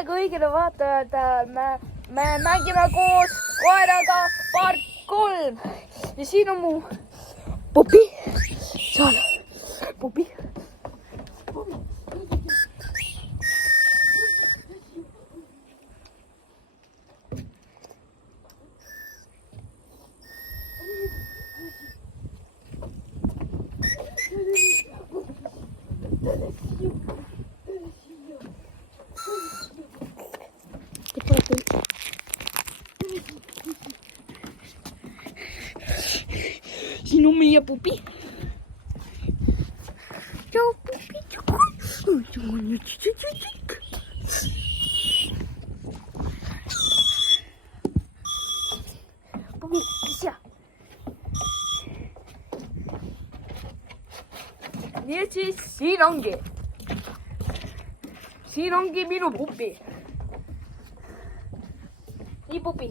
praegu õigele vaatajad, me mängime koos koeraga part 3 ja siin on mu pupi, seal pupi. Siin on meie pupi. Ciao pupi, pupi, siia. Nii et siis siin ongi minu pupi. Nii pupi,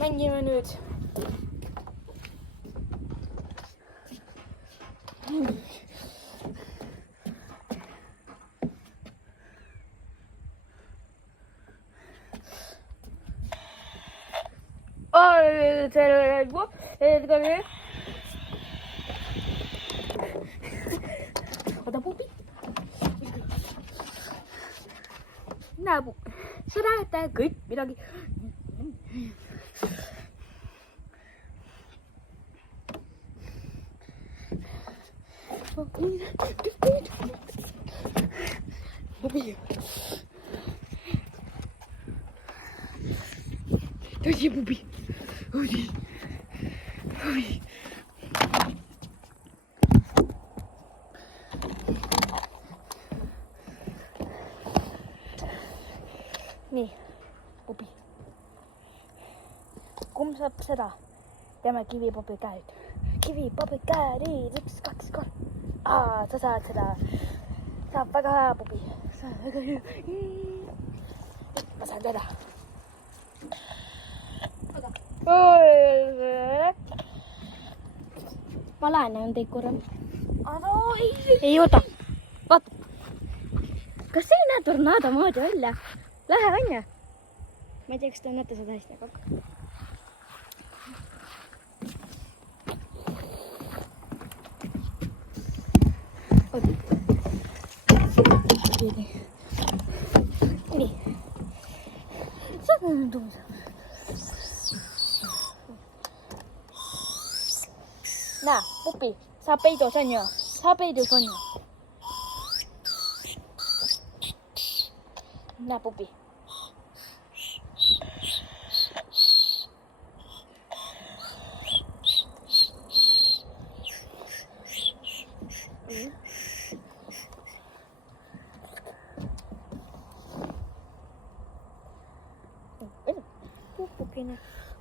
mängime nüüd. Oota pupi. Näe, sa näed kõik midagi. Pupi. Tõsi, pupi. Oi. Nii, pupi. Kumb saab seda? Teeme kivipopi käed. Kivipopi käed, 1, 2, 3. Sa saad seda. Saab väga hea, pupi. Saab väga hea. Ma saan teda. Ma laenan teid korra. Ei oota. Vaata. Kas see ei näe tornaado moodi välja? Lähe on ja? Ma ei tea, kas te näete seda hästi, aga... Nii. See on tuus. Näe, pupi, sa peidus on ju? Sa peidus on ju? Näe, pupi.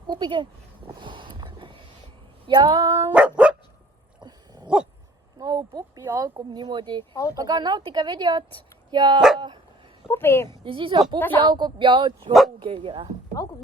Pupike. Ja... No, pupi algab niimoodi. Aga nautige videot ja... Pupi. Ja siis on pupi algab ja...